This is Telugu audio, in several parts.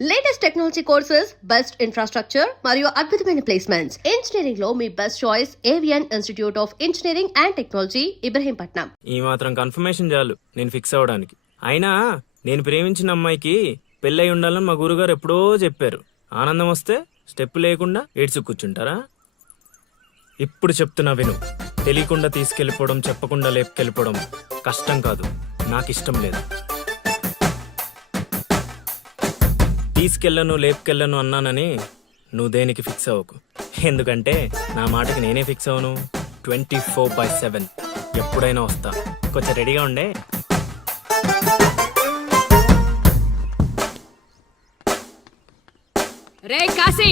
Latest technology courses, best infrastructure మరియు అద్భుతమైన ప్లేస్మెంట్స్. ఇంజనీరింగ్ లో మీ best choice Avian institute of engineering and technology, Ibrahimpatnam. ఈ మాత్రం కన్ఫర్మేషన్ చాలు నేను ఫిక్స్ అవ్వడానికి. అయినా నేను ప్రేమించిన అమ్మాయికి పెళ్ళై ఉండాలని మా గురుగారు ఎప్పుడో చెప్పారు. ఆనందం వస్తే స్టెప్ లేకుండా ఏడ్చి కూర్చుంటారా? ఇప్పుడు చెప్తున్నా విను. తెలియకుండా తీసుకెళ్ళిపోవడం, చెప్పకుండా లేపుకెళ్ళిపోవడం కష్టం కాదు, నాకు ఇష్టం లేదు. తీసుకెళ్ళను లేపుకెళ్ళను అన్నానని నువ్వు దేనికి ఫిక్స్ అవ్వకు. ఎందుకంటే నా మాటకి నేనే ఫిక్స్ అవ్వను. 24/7 ఎప్పుడైనా వస్తా. కొంచెం రెడీగా ఉండే. రే కాశీ,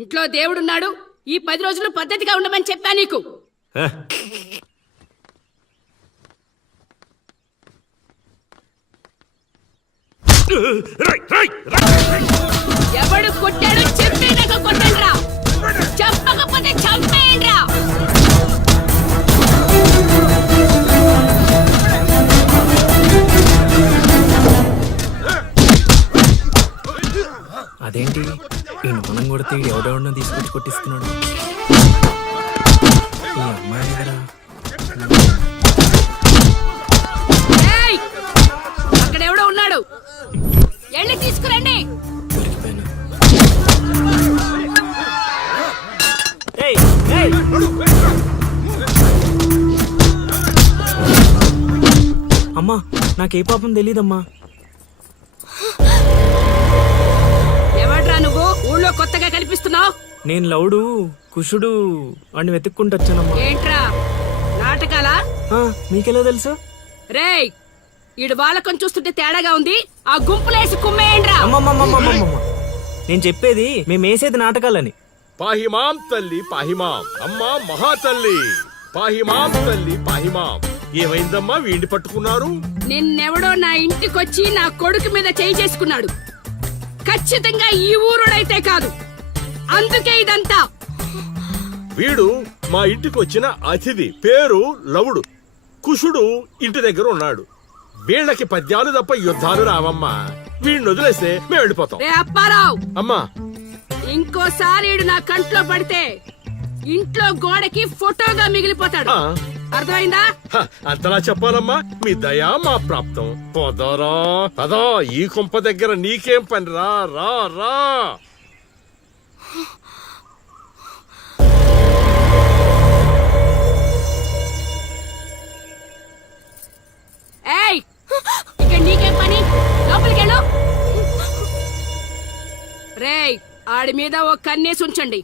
ఇంట్లో దేవుడున్నాడు. ఈ 10 రోజులు పద్ధతిగా ఉండమని చెప్పా నీకు. ఎవడు కొట్టాడు చెప్పేదాకా కొట్టండ్రా, చెప్పకపోతే చంపేయండ్రా. అదేంటి ఈ మనం కొడితే ఎవడెవడో తీసుకొచ్చి కొట్టిస్తున్నాడు? ఈ అమ్మాయి దగ్గర అక్కడెవడో ఉన్నాడు, వెళ్ళి తీసుకురండి. దొరికిపోయినా. అమ్మా, నాకే పాపం తెలీదమ్మా. ఎవడ్రా నువ్వు? ఊళ్ళో కొత్తగా కనిపిస్తున్నావు. నేను లౌడు కుషుడు వాడిని వెతుక్కుంటూ వచ్చానమ్మా. ఏంట్రా నాటకాలా? మీకెలా తెలుసు? రేయ్, ఈడు బాలకం చూస్తుంటే తేడాగా ఉంది. ఆ గుంపులేసి కుమ్మేయండ్రా. అమ్మమ్మమ్మమ్మమ్మమ్మ, నేను చెప్పేది మేమేసేది నాటకాలని. పాహిమాం తల్లి పాహిమాం, అమ్మా మహాతల్లి పాహిమాం తల్లి పాహిమాం. ఏమైందమ్మా వీడిని పట్టుకున్నారు? నిన్నెవడో నా ఇంటికొచ్చి నా కొడుకు మీద చేయి చేసుకున్నాడు. ఖచ్చితంగా ఈ ఊరుడైతే కాదు, అందుకే ఇదంతా. వీడు మా ఇంటికి వచ్చిన అతిథి, పేరు లవుడు. కుషుడు ఇంటి దగ్గర ఉన్నాడు. వీళ్ళకి పద్యాలు తప్ప యుద్ధాలు రావమ్మా. వీడిని వదిలేస్తే మేము వెళ్ళిపోతాం. రే అప్పారావు, అమ్మా ఇంకోసారి ఈడు నా కంట్లో పడితే ఇంట్లో గోడకి ఫోటోగా మిగిలిపోతాడు. ఆ, అర్థమైందా? అంతలా చెప్పాలమ్మా. మీ దయా మా ప్రాప్తం. పోదారా అదా, ఈ కుంప దగ్గర నీకేం పని? రా రా రా. ఏయ్, ఇక్కడ నీకేం పని? లోపలికెళ్ళు. రేయ్, ఆడి మీద ఓ కన్నేసి ఉంచండి.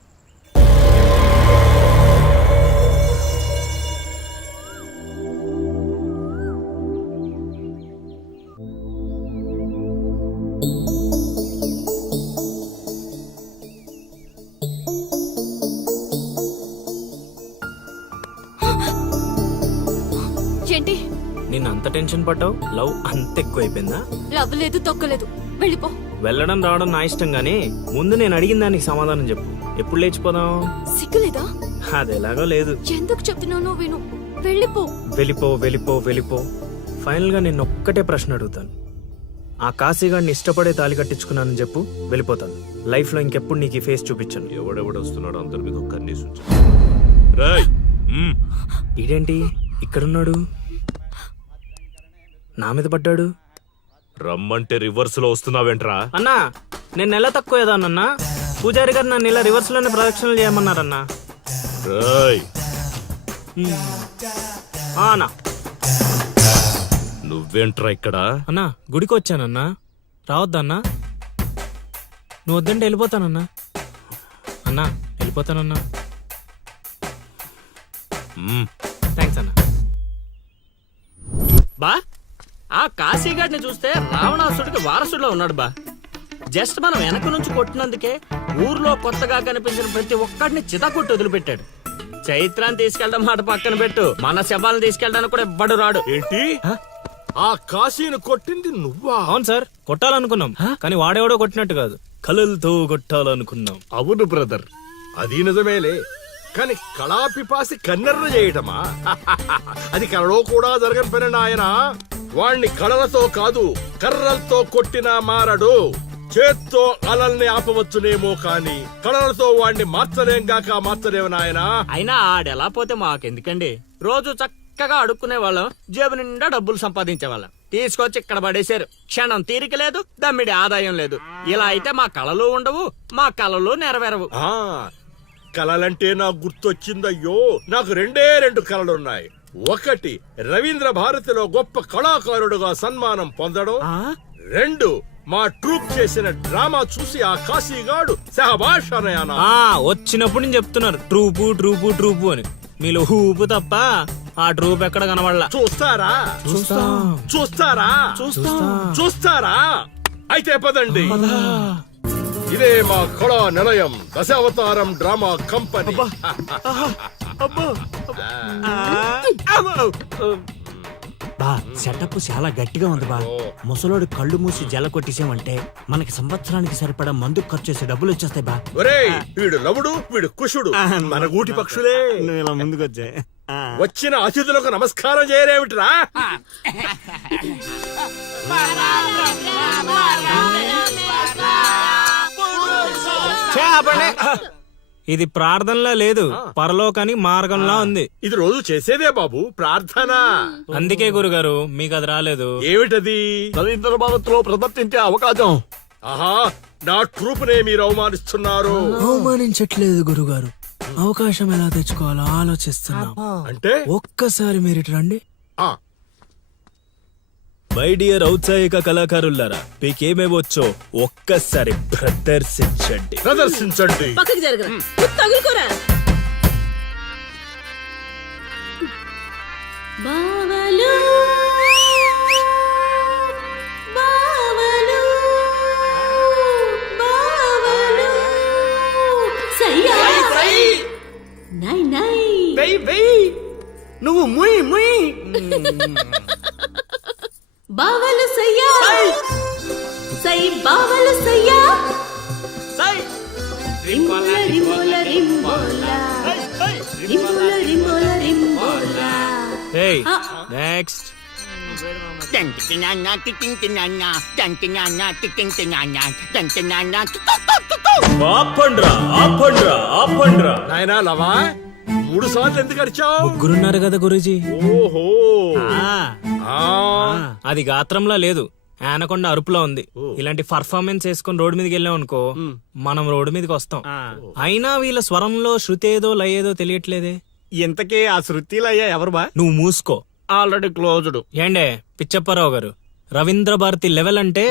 ఏంటి నిన్ను అంత టెన్షన్ పడ్డావు? లవ్ అంత ఎక్కువైపోయిందా? లవ్ లేదు, తొక్కలేదు, వెళ్ళిపో. వెళ్ళడం రావడం నా ఇష్టం గానీ ముందు నేను అడిగిన దానికి సమాధానం చెప్పు. ఎప్పుడు లేచిపోదాం? సిగ్గులేదా? అది ఎలాగో లేదు. ఎందుకు చెప్తున్నానో విను, వెళ్ళిపో. వెళ్ళిపో వెళ్ళిపో వెళ్ళిపో. ఫైనల్ గా నేను ఒక్కటే ప్రశ్న అడుగుతాను. ఆ కాశీగాడిని ఇష్టపడే తాళి కట్టించుకున్నానని చెప్పు, వెళ్ళిపోతాను. లైఫ్ లో ఇంకెప్పుడు నీకు ఈ ఫేస్ చూపించాను. ఎవడెవడొస్తున్నాడు అందరి మీద కన్నేసి ఇదేంటి ఇక్కడున్నాడు? నా మీద పడ్డాడు. రమ్మంటే రివర్స్ లో వస్తున్నావేంట్రా? అన్నా, నేను నెల తక్కువ ఏదానన్నా. పూజారి గారు నన్ను ఇలా రివర్స్ లోనే ప్రదక్షిణలు చేయమన్నారన్నా. అన్నా, నువ్వేంట్రా ఇక్కడ? అన్నా గుడికి వచ్చానన్నా. రావద్దన్నా? నువ్వు వద్దంటే వెళ్ళిపోతానన్నా. అన్నా వెళ్ళిపోతానన్నా. థ్యాంక్స్ అన్నా. బా, ఆ కాశీగాడిని చూస్తే రావణాసుడికి వారసుడిలో ఉన్నాడు బా. జస్ట్ మనం వెనక నుంచి కొట్టినందుకే ఊర్లో కొత్తగా కనిపించిన ప్రతి ఒక్కడిని చితకొట్టి వదిలిపెట్టాడు. చైత్రాన్ని తీసుకెళ్ళడం మాట పక్కన పెట్టు, మన శవాలను తీసుకెళ్ళడానికి కూడా ఎవ్వడు రాడు. ఏంటి? ఆ కాశీని కొట్టింది నువ్వా? అవును సార్, కొట్టాలనుకున్నాం కానీ వాడేవాడో కొట్టినట్టు కాదు, కలలతో కొట్టాలనుకున్నాం. అవును బ్రదర్, అది నిజమేలే. కానీ కళాపిపాసి కన్నెర్ర చేయటమా? అది కళలో కూడా జరగని పని ఆయన. వాణ్ణి కళలతో కాదు కర్రలతో కొట్టినా మారడు. చేత్తో అలల్ని ఆపవచ్చునేమో కాని కళలతో వాణ్ణి మార్చలేం గాక మార్చలేము నాయనా. అయినా ఆడెలా పోతే మాకెందుకండి, రోజు చక్కగా అడుక్కునే వాళ్ళం, జేబు నిండా డబ్బులు సంపాదించే వాళ్ళం. తీసుకొచ్చి ఇక్కడ పడేశారు. క్షణం తీరిక లేదు, దమ్మిడి ఆదాయం లేదు. ఇలా అయితే మా కళలు ఉండవు, మా కళలు నెరవేరవు. ఆ కళలంటే నాకు గుర్తొచ్చిందయ్యో, నాకు రెండు కళలున్నాయి. ఒకటి రవీంద్ర భారతిలో గొప్ప కళాకారుడుగా సన్మానం పొందడం. రెండు మా ట్రూప్ చేసిన డ్రామా చూసి ఆ కాశీగాడు సహబాష్ అనయానా. వచ్చినప్పుడు నేను చెప్తున్నారు ట్రూపు ట్రూపు ట్రూపు అని. మీలో ఊపు తప్ప ఆ ట్రూప్ ఎక్కడ కనబడలా. చూస్తారా చూస్తారా అయితే పదండి. ఇదే మా కళా నిలయం, దశావతారం డ్రామా కంపెనీ. బా సెటప్ చాలా గట్టిగా ఉంది బా. ముసలోడు కళ్ళు మూసి జల కొట్టేసామంటే మనకి సంవత్సరానికి సరిపడా మందుకు ఖర్చు చేసే డబ్బులు వచ్చేస్తాయి బా. ఒరేయ్, వీడు లవుడు, వీడు కుషుడు, మన గూటి పక్షులే. నువ్వు ఇలా ముందుకు వచ్చాయి. వచ్చిన అతిథులకు నమస్కారం చేయరేమిట్రా? ఇది ప్రార్థనలా లేదు, పరలోకాని మార్గంలా ఉంది. ఇది రోజు చేసేదే బాబు, ప్రార్థన. అందుకే గురుగారు మీకు అది రాలేదు. ఏమిటది? రవీంద్ర భారత్లో ప్రదర్శించే అవకాశం. ఆహా, నా ట్రూపునే మీరు అవమానిస్తున్నారు. అవమానించట్లేదు గురుగారు, అవకాశం ఎలా తెచ్చుకోవాలో ఆలోచిస్తున్నాం. అంటే ఒక్కసారి మీరు ఇటు రండి. ఆ, మై డియర్ ఔత్సాహిక కళాకారులారా, మీకేమేవచ్చో ఒక్కసారి ప్రదర్శించండి. ప్రదర్శించండి. పక్కకి జరగరా, తగులుకోరా. బావలు బావలు బావలు సయ్యా నై నై నువ్వు ముయ్ ముయ్. బావలు సయ్యా సై బావలు సయ్యా రింబోల రింబోల రింబోల రింబోల రింబోల రింబోల. ఏయ్ నెక్స్ట్. ఆపండ్రా ఆపండ్రా ఆపండ్రా. నాయనా లవా, 3 సార్లు ఎందుకు అరిచావు? ముగ్గురున్నారు కదా గురూజీ. ఓహో, ఆ, అది గాత్రంలా లేదు, ఆనకొండ అరుపులా ఉంది. ఇలాంటి పర్ఫార్మెన్స్ వేసుకొని రోడ్డు మీదకి వెళ్ళాం అనుకో, మనం రోడ్డు మీదకి వస్తాం. అయినా వీళ్ళ స్వరంలో శృతి ఏదో లయేదో తెలియట్లేదే. ఇంతకీ ఆ శృతిలయ్యా ఎవరు బా? నువ్వు మూసుకో. Already closed. ఏండే పిచ్చప్పారావు గారు, రవీంద్ర భారతి లెవెల్ అంటే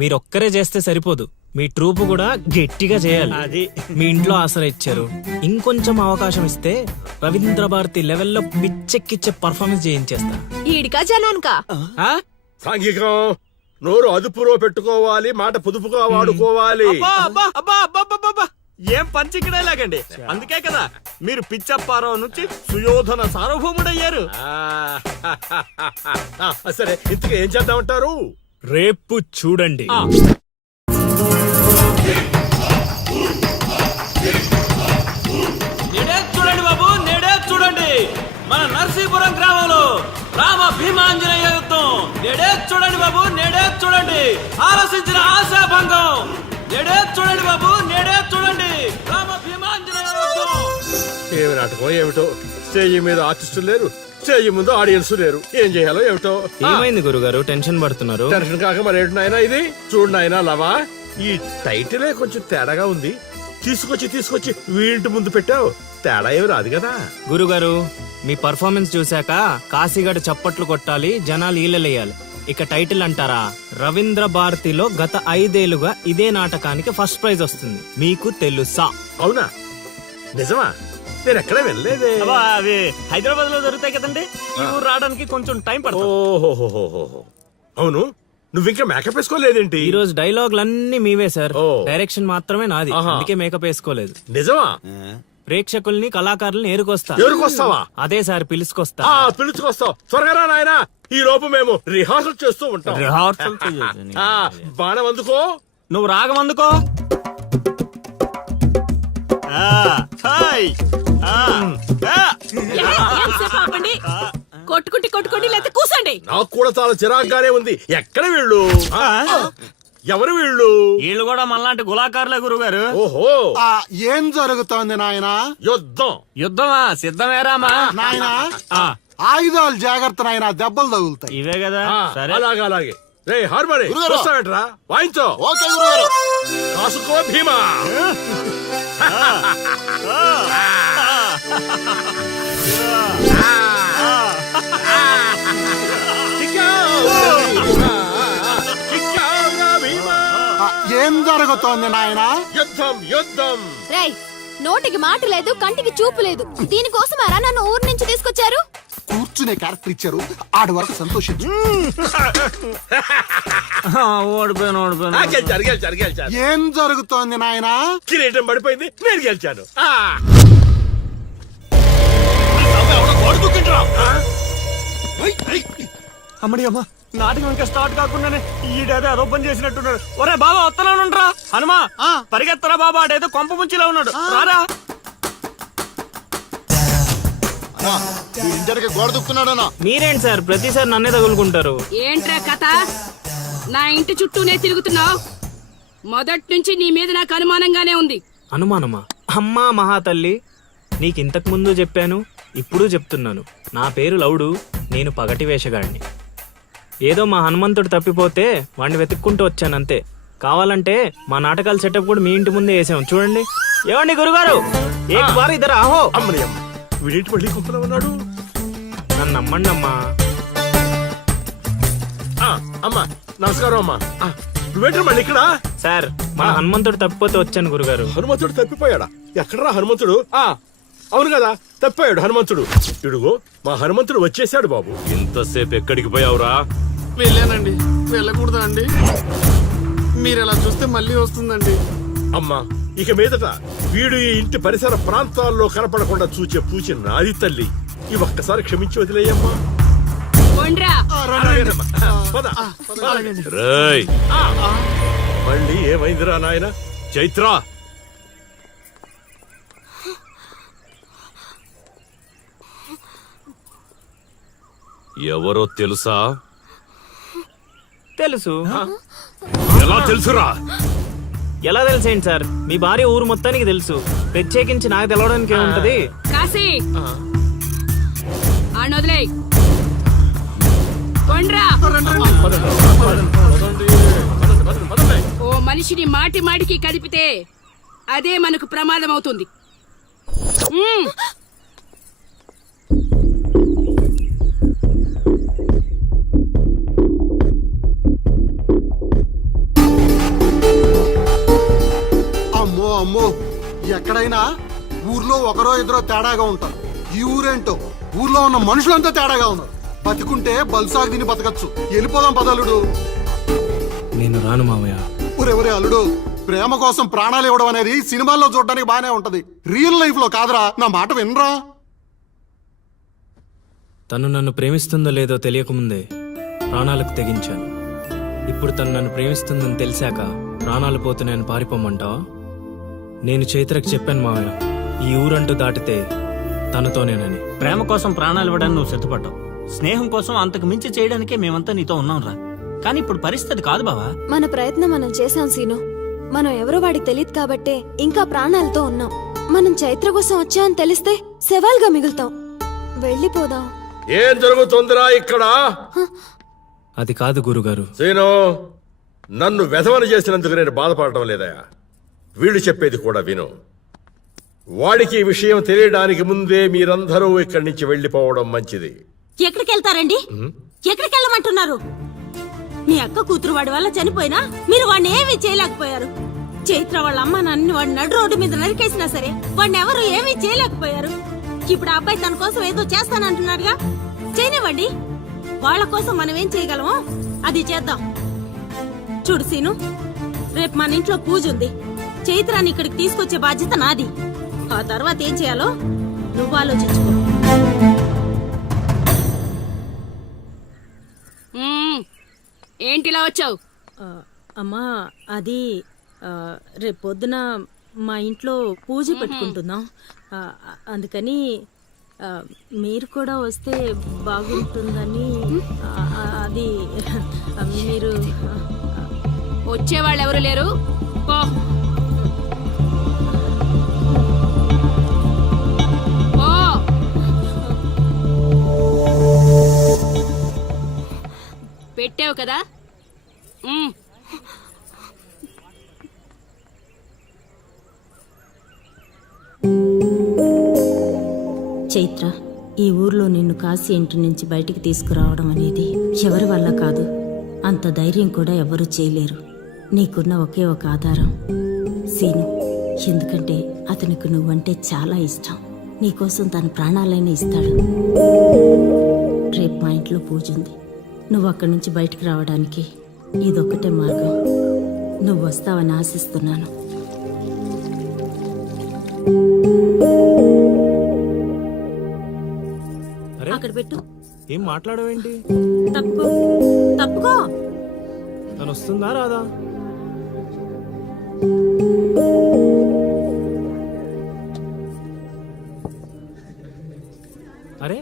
మీరొక్కరే చేస్తే సరిపోదు, మీ ట్రూప్ కూడా గట్టిగా చేయాలి. అది మీ ఇంట్లో ఆసరా ఇచ్చారు, ఇంకొంచెం అవకాశం ఇస్తే రవీంద్ర భారతి లెవెల్లో పిచ్చెక్కిచ్చే పర్ఫార్మెన్స్ చేయించేస్తా. ఈడికా జనానికా? సాంఘికం. నోరు అదుపులో పెట్టుకోవాలి, మాట పొదుపుగా వాడుకోవాలి. ఏం పంచికడే లాగండి. అందుకే కదా మీరు పిచ్చప్పారావు నుంచి సుయోధన సార్వభౌముడయ్యారు. సరే, ఇంతకీ ఏం చేద్దామంటారు? రేపు చూడండి. నేడే చూడండి బాబు, నేడే చూడండి మన నర్సీపురం గ్రామంలో రామ భీమాంజనేయ యుద్ధం. నేడే చూడండి బాబు, నేడే చూడండి ఆలోచించిన ఆశాభంగం. నేడే చూడండి బాబు, నేడే చూడండి రామ భీమాంజనేయ యుద్ధం. ఏమి నాటకం ఏమిటో, స్టేజ్ మీద ఆర్టిస్టులు లేరు, స్టేజ్ ముందు ఆడియన్స్ లేరు, ఏం చేయాలో ఏమిటో. ఏమైంది గురుగారు, టెన్షన్ పడుతున్నారు? టెన్షన్ కాక మరేంటి నాయనా ఇది? చూడు నాయనా లవా, ఈ టైటిలే కొంచెం తేడాగా ఉంది. తీసుకొచ్చి వీంటి ముందు పెట్టావు, తేడా ఏమి రాదు కదా. గురుగారు, మీ పర్ఫార్మెన్స్ చూశాక కాశీగడ చప్పట్లు కొట్టాలి, జనాలు ఈలలేయాలి. ఇక టైటిల్ అంటారా, రవీంద్ర భారతిలో గత 5 ఏళ్లుగా ఇదే నాటకానికి ఫస్ట్ ప్రైజ్ వస్తుంది. మీకు తెలుసా? అవునా? నిజమా? నేను ఎక్కడ వెళ్ళలేదే. అబ్బా, అవి హైదరాబాద్ లో దొరుకుతాయి కదండి. ఈ ఊరు రావడానికి కొంచెం టైం పడుతుంది. ఓహోహోహోహో. అవును, నువ్వింకా మేకప్ వేసుకోలేదేంటి? ఈ రోజు డైలాగులన్నీ మీవే సార్, ఓ. డైరెక్షన్ మాత్రమే నాది, ఆహా. అందుకే మేకప్ వేసుకోలేదు. నిజమా? ప్రేక్షకుల్ని కళాకారుల్ని ఏరుకొస్తా. ఎవరికొస్తావా? అదే సార్, పిలుచుకొస్తా. పిలుచుకొస్తావు, త్వరగా రా నాయనా. ఈ లోపు మేము రిహార్సల్ చేస్తూ ఉంటాం. రిహార్సల్ ఆ, బాణం అందుకో. నువ్వు రాగం అందుకో. ఎంతసేపు ఆపండి? కొట్టుకుంటే కొట్టుకోండి, లేకపోతే కూసండి. నాకు కూడా చాలా చిరాగ్గానే ఉంది. ఎక్కడ వీళ్ళు? ఎవరు వీళ్ళు? వీళ్ళు కూడా మనలాంటి గులాకారులే గురుగారు. ఓహో, ఏం జరుగుతోంది నాయనా? యుద్ధం. యుద్ధమా? సిద్ధమేరామా? నాయనా ఆ, ఆయుధాలు జాగ్రత్త నాయనా, దెబ్బలు తగులుతాయి. ఇవే కదా. సరే అలాగే అలాగే. రే హార్మోని గురుగారు. వస్తావేట్రా? వాయించో. ఓకే గురుగారు. కాసుకో భీమా. ఏం జరుగుతోంది నాయనా? యుద్ధం యుద్ధం. రేయ్, నోటికి మాట లేదు, కంటికి చూపు లేదు. దీనికోసమారా నన్ను ఊరు నుంచి తీసుకొచ్చారు? కూర్చునే క్యారెక్టర్ ఇచ్చారు, ఆడి వరకు సంతోషించు. ఓడిపోయాను. గెలిచారు గెలిచారు గెలిచారు. ఏం జరుగుతోంది నాయనా? కిరీటం పడిపోయింది, నేను గెలిచాను. అమ్మడి అమ్మ, నాటకం ఇంకా స్టార్ట్ కాకుండానే ఈడేదో అదో పని చేసినట్టున్నాడు. ఒరే బాబా వస్తున్నానుండ్రా. హనుమా పరిగెత్తరా బాబా, అటేదో కొంప ముంచిలా ఉన్నాడు. రారా. ఇంటర్కి గోడ దుక్కున్నాడనా? మీరేంటి సార్ ప్రతిసారి నన్నే తగులుకుంటారు? ఏంట్రా కథ? నా ఇంటి చుట్టూనే తిరుగుతున్నావు. మొదటి నుంచి నీ మీద నాకు అనుమానంగానే ఉంది. అనుమానమా? అమ్మా మహాతల్లి, నీకు ఇంతకు ముందు చెప్పాను, ఇప్పుడు చెప్తున్నాను. నా పేరు లవుడు, నేను పగటి వేషగాడిని. ఏదో మా హనుమంతుడు తప్పిపోతే వాడిని వెతుక్కుంటూ వచ్చానంతే. కావాలంటే మా నాటకాల సెటప్ కూడా మీ ఇంటి ముందే వేసాం, చూడండి. ఏమండి గురుగారు, ఏక్ బార్ ఇద్దరు ఆహో. అమ్మని అమ్మ, వీడేంటి మళ్ళీ కుక్కలో ఉన్నాడు? నన్ను నమ్మండి అమ్మా. అమ్మా నమస్కారం అమ్మా. నువ్వేంటి మళ్ళీ ఇక్కడ? సార్, మా హనుమంతుడు తప్పిపోతే వచ్చాను గురుగారు. హనుమంతుడు తప్పిపోయాడా? ఎక్కడరా హనుమంతుడు? అవును కదా, తప్పిపోయాడు హనుమంతుడు. ఇడుగో మా హనుమంతుడు వచ్చేసాడు బాబు. ఇంతసేపు ఎక్కడికి పోయావురా? వెళ్ళానండి. వెళ్ళకూడదా అండి? మీరు ఎలా చూస్తే మళ్ళీ వస్తుందండి. అమ్మా, ఇక మీదట వీడు ఈ ఇంటి పరిసర ప్రాంతాల్లో కనపడకుండా చూచే పూచి నాది తల్లి. ఈ ఒక్కసారి క్షమించి వదిలేయమ్మా. కొండ్రా. అలాగేనమ్మా. పద, పద. రేయ్, మళ్ళీ ఏమైందిరా నాయన? చైత్ర, ఎవరో తెలుసా? తెలుసు. ఎలా తెలుసురా? ఎలా తెలిసేంటి సార్, మీ భార్య ఊరు మొత్తానికి తెలుసు. ప్రత్యేకించి నాకు తెలవడానికి ఏముంటది? కాశీ ఆనొదిలే. కొండ్రా. ఓ మనిషిని మాటి మాటికి కదిపితే అదే మనకు ప్రమాదం అవుతుంది. అమ్మో అమ్మో, ఎక్కడైనా ఊర్లో ఒకరో ఇద్దరో తేడాగా ఉంటారు. ఈ ఊరేంటో ఊర్లో ఉన్న మనుషులంతా తేడాగా ఉన్నారు. బతికుంటే బల్సాగు తిని బతకచ్చు. వెళ్ళిపోదాం పదలుడు. నేను రాను మామయ్య. ఒరే అల్లుడు, ప్రేమ కోసం ప్రాణాలు ఇవ్వడం అనేది సినిమాల్లో చూడడానికి బానే ఉంటది, రియల్ లైఫ్ లో కాదురా. నా మాట వినరా? తను నన్ను ప్రేమిస్తుందో లేదో తెలియకముందే ప్రాణాలకు తెగించాను. ఇప్పుడు తను నన్ను ప్రేమిస్తుందని తెలిసాక ప్రాణాలు పోతున్నాయని పారిపోమంటావా? నేను చైత్రకు చెప్పాను మామయ్య, ఈ ఊరంటూ దాటితే తనతోనేనని. ప్రేమ కోసం ప్రాణాలు ఇవ్వడానికి నువ్వు సిద్ధపడ్డావు. స్నేహం కోసం అంతకు మించి చేయడానికే మేమంతా నీతో ఉన్నాం రా. కానీ ఇప్పుడు పరిస్థితి కాదు బావా. మన ప్రయత్నం మనం చేశాం సీను. మనం ఎవరో వాడికి తెలియదు కాబట్టే ఇంకా ప్రాణాలతో ఉన్నాం. మనం చైత్ర కోసం వచ్చామని తెలిస్తే శవాల్గా మిగులుతాం. వెళ్ళిపోదాం. ఏం జరుగుతుందిరా ఇక్కడ? అది కాదు గురుగారు. సీను, నన్ను వెధవన చేసినందుకు నేను బాధపడటం లేదా? వీళ్ళు చెప్పేది కూడా విను. వాడికి ఈ విషయం తెలియడానికి ముందే మీరందరూ ఇక్కడి నుంచి వెళ్లిపోవడం మంచిది. ఎక్కడికి వెళ్తారండి? ఎక్కడికి వెళ్ళమంటున్నారు? మీ అక్క కూతురు వాడి వల్ల చనిపోయినా మీరు వాడిని ఏమీ చేయలేకపోయారు. చైత్ర వాళ్ళ అమ్మ నన్ను వాడి నడు రోడ్డు మీద నరికేసినా సరే వాడిని ఎవరు ఏమీ చేయలేకపోయారు. ఇప్పుడు ఆ అబ్బాయి తన కోసం ఏదో చేస్తానంటున్నాడుగా, చేయనివ్వండి. వాళ్ళ కోసం మనం ఏం చేయగలమో అది చేద్దాం. చూడు సీను, రేపు మన ఇంట్లో పూజ ఉంది. చైత్రాన్ని ఇక్కడికి తీసుకొచ్చే బాధ్యత నాది. ఆ తర్వాత ఏం చేయాలో నువ్వు ఆలోచించుకో. ఏంటిలా వచ్చావు? అమ్మా, అది రేపు పొద్దున మా ఇంట్లో పూజ పెట్టుకుంటున్నాం. అందుకని మీరు కూడా వస్తే బాగుంటుందని. అది మీరు వచ్చేవాళ్ళు ఎవరు లేరు పో. పో. పెట్టావు కదా. చైత్ర, ఈ ఊర్లో నిన్ను కాశీ ఇంటి నుంచి బయటికి తీసుకురావడం అనేది ఎవరి వల్ల కాదు. అంత ధైర్యం కూడా ఎవరూ చేయలేరు. నీకున్న ఒకే ఒక ఆధారం సీను. ఎందుకంటే అతనికి నువ్వంటే చాలా ఇష్టం. నీకోసం తన ప్రాణాలైనా ఇస్తాడు. రేపు మా ఇంట్లో పూజ ఉంది. నువ్వు అక్కడి నుంచి బయటికి రావడానికి ఇదొక్కటే మార్గం. నువ్వు వస్తావని ఆశిస్తున్నాను. అక్కడ పెట్టు. ఏం మాట్లాడవేంటి? తప్పుకో తప్పుకో. తను వస్తుందా రాదా? అరే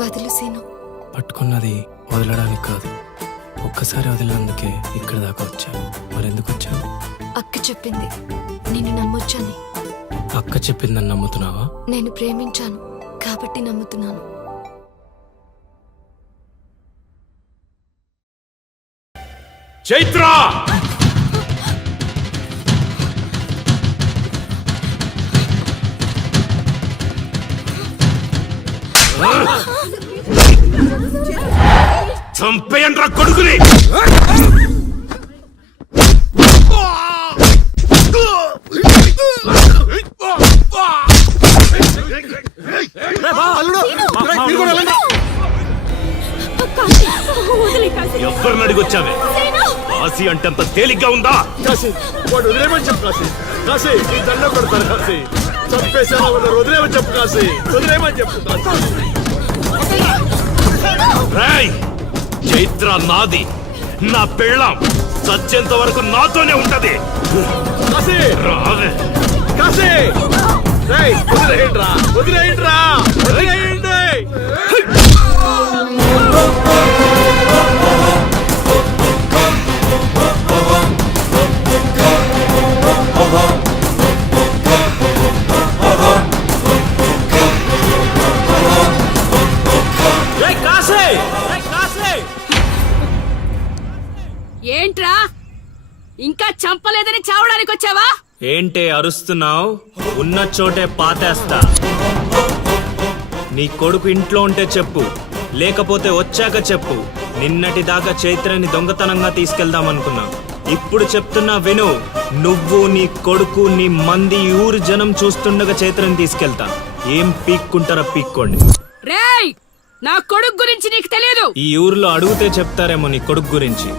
వదిలు సీను. పట్టుకున్నది వదలడానికి కాదు, ఒక్కసారి వదిలినందుకే ఇక్కడ దాకా వచ్చాను. మరెందుకు వచ్చాను? అక్క చెప్పింది నిన్ను నమ్మొచ్చని. అక్క చెప్పిందని నమ్ముతున్నావా? నేను ప్రేమించాను కాబట్టి నమ్ముతున్నాను. చైత్ర! చంపేయండ్రా కొడుకుని! ఎవరిని అడిగొచ్చావే? కాశీ అంటే అంత తేలిగ్గా ఉందా? కాశీ, వాడు వదిలేమని చెప్పు కాశీ. కాశీ, నీ దండ కొడతాను కాశీ. చంపేశాను వదిలేమని చెప్పు కాశీ. వదిలేమని చెప్పు కాశీ. రేయ్, చైత్ర నాది, నా పెళ్ళాం. చచ్చేంత వరకు నాతోనే ఉంటది. కాశీ రావే. కాశీ, రేయ్, వదిలేయండిరా, వదిలేయండిరా, వదిలేయండి. ఏంట్రా, ఇంకా చంపలేదని చావడానికి వచ్చావా? ఏంటే అరుస్తున్నావు? ఉన్న చోటే పాతేస్తా. నీ కొడుకు ఇంట్లో ఉంటే చెప్పు, లేకపోతే వచ్చాక చెప్పు. నిన్నటి దాకా చైత్రని దొంగతనంగా తీసుకెళ్దామనుకున్నా. ఇప్పుడు చెప్తున్నా విను. నువ్వు, నీ కొడుకు, నీ మంది, ఊరు జనం చూస్తుండగా చైత్రని తీసుకెళ్తా. ఏం పీక్కుంటారో పీక్కోండి. రేయ్, నా కొడుకు గురించి నీకు తెలియదు. ఈ ఊర్లో అడిగితే చెప్తారేమో నీ కొడుకు గురించి.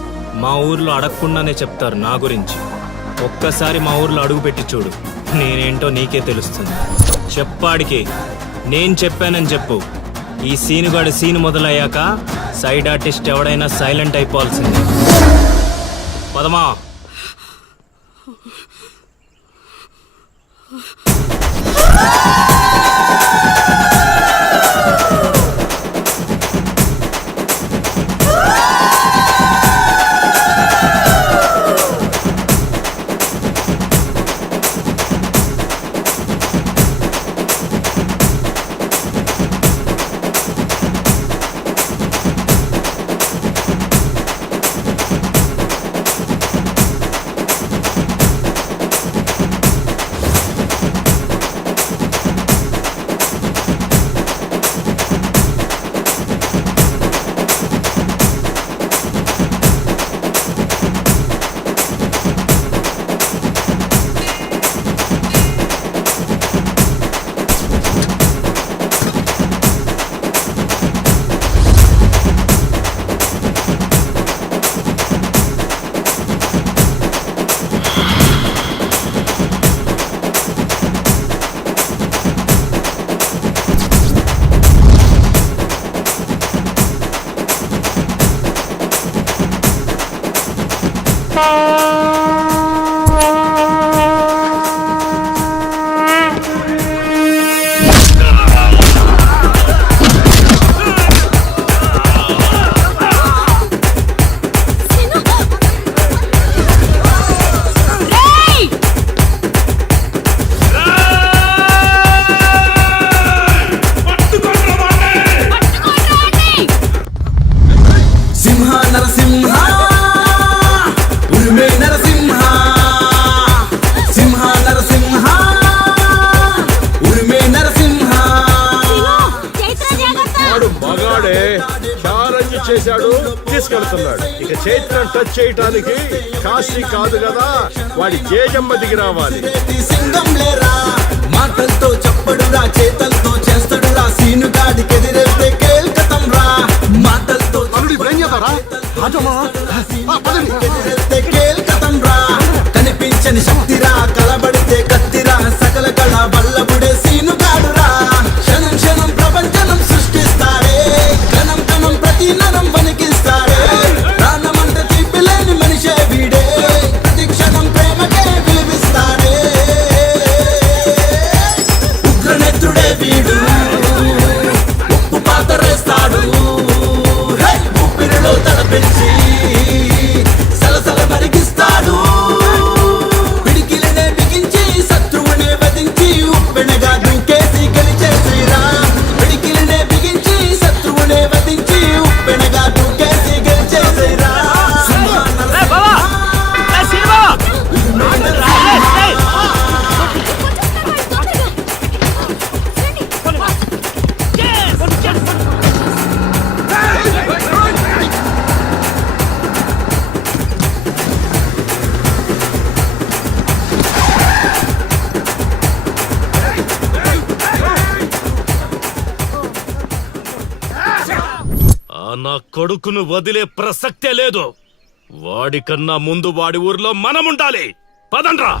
మా ఊర్లో అడగకుండానే చెప్తారు నా గురించి. ఒక్కసారి మా ఊర్లో అడుగు పెట్టి చూడు, నేనేంటో నీకే తెలుస్తుంది. చెప్పాడికి నేను చెప్పానని చెప్పు. ఈ సీనుగాడి సీను మొదలయ్యాక సైడ్ ఆర్టిస్ట్ ఎవడైనా సైలెంట్ అయిపోవాల్సిందే. పదమా. చేశాడు, తీసుకెళ్తున్నాడు. ఇక చైత్రం టచ్ చేయటానికి కాశీ కాదు కదా, వాడి జేజమ్మ దిగి రావాలి. మాటలతో చెప్పడు రా, చేతలతో చేస్తాడు రా, సీనుగాడికి ఎదిరేస్తే కేల్కతం రా. మాటలతో ఇప్పుడు ఏం చేస్తారా ఎదిరేస్తే కేల్కతం రా. కనిపించని శక్తిరా, కలబడితే కత్తిరా, సకల కళ వల్లబుడే సీనుగాడు రా. క్షణం క్షణం ప్రపంచనం సృష్టిస్తారే, క్షణం క్షణం ప్రతి నరం వణికిస్తారే. ప్రాణమంటే తీపిలేని మనిషే వీడే, ప్రతి క్షణం ప్రేమకే విలువిస్తారే. ఉగ్రనేత్రుడే వీడు, ఉప్పు పాతరేస్తాడు, ఉప్పిరిలో తలపెంచి సలసల మరిగిస్తాడు. పిడికిలనే బిగించి శత్రువునే వధించి ఉప్పెనగా దూకేసి గెలిచేసిరా. పిడికిలనే బిగించి శత్రువునే వధించి ఉప్పెనగా దూకేసి గెలిచేసిరా. నా కొడుకును వదిలే ప్రసక్తే లేదు. వాడికన్నా ముందు వాడి ఊర్లో మనముండాలి. పదండ్రా.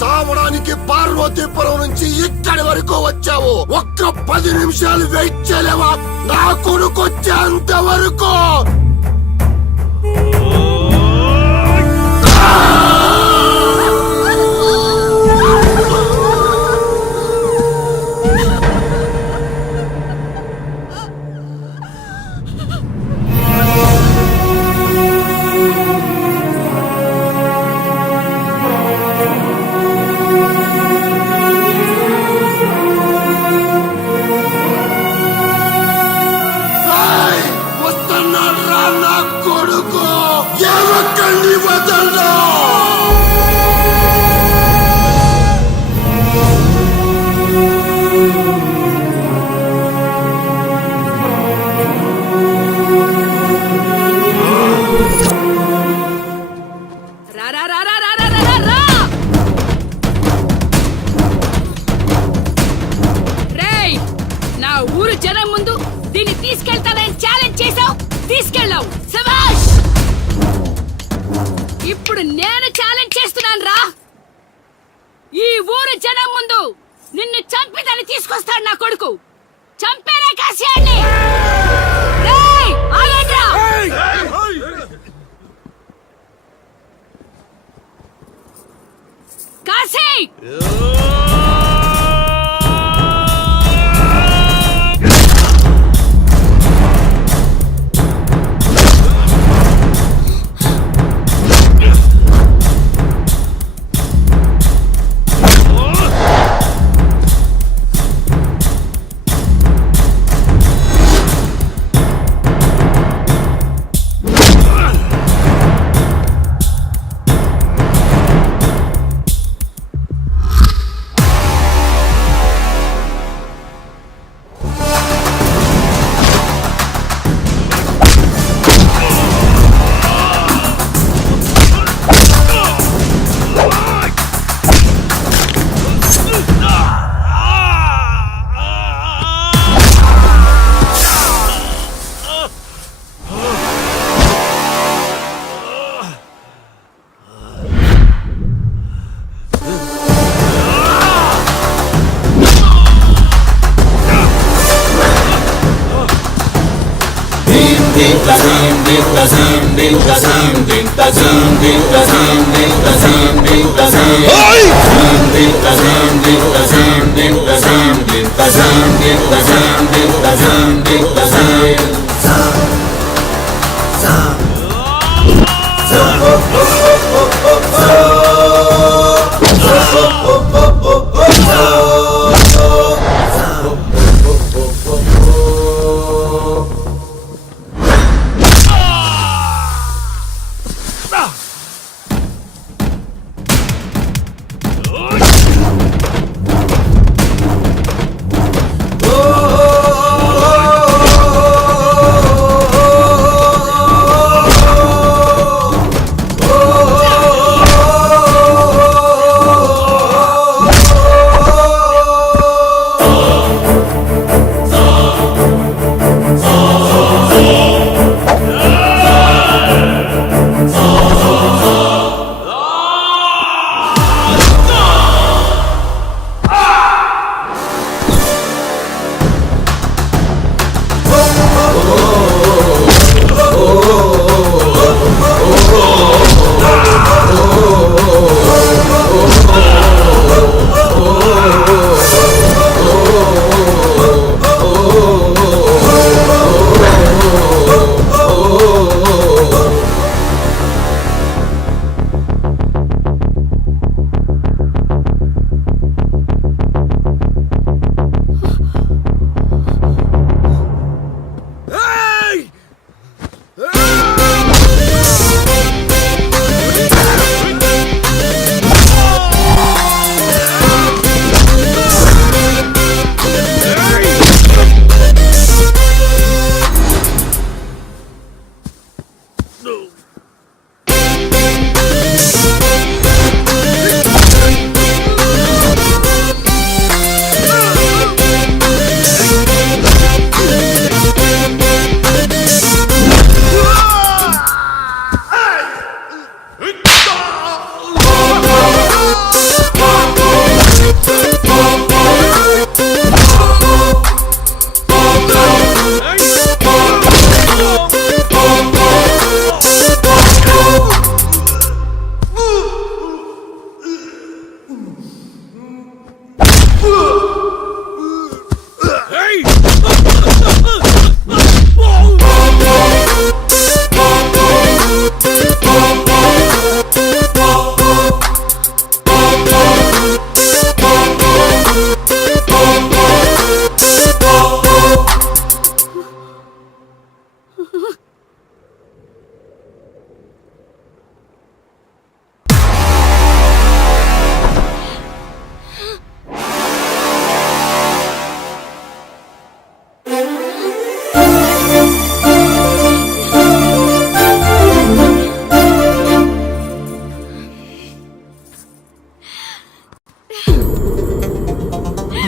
చావడానికి పార్వతీపురం నుంచి ఇక్కడి వరకు వచ్చావు. ఒక్క 10 నిమిషాలు వెయిట్ చేయలేవా? నా కొడుకు వచ్చేంత వరకు. వస్తున్నాడ్రా నా కొడుకు, ఎవరికండి వదలరా. రా రా రా రా రా రా రా రా. రేయ్, నా ఊరు జనం ముందు దీన్ని తీసుకెళ్తానని ఛాలెంజ్ చేసావు, తీసుకెళ్ళావు. శభాష్. ఇప్పుడు నేను ఛాలెంజ్ చేస్తున్నాను రా. ఈ ఊరు జనం ముందు నిన్ను చంపి దాన్ని తీసుకొస్తాడు నా కొడుకు. చంపేరే కాశీయాన్ని. రేయ్, ఆగండ్రా. కాశీ. Sa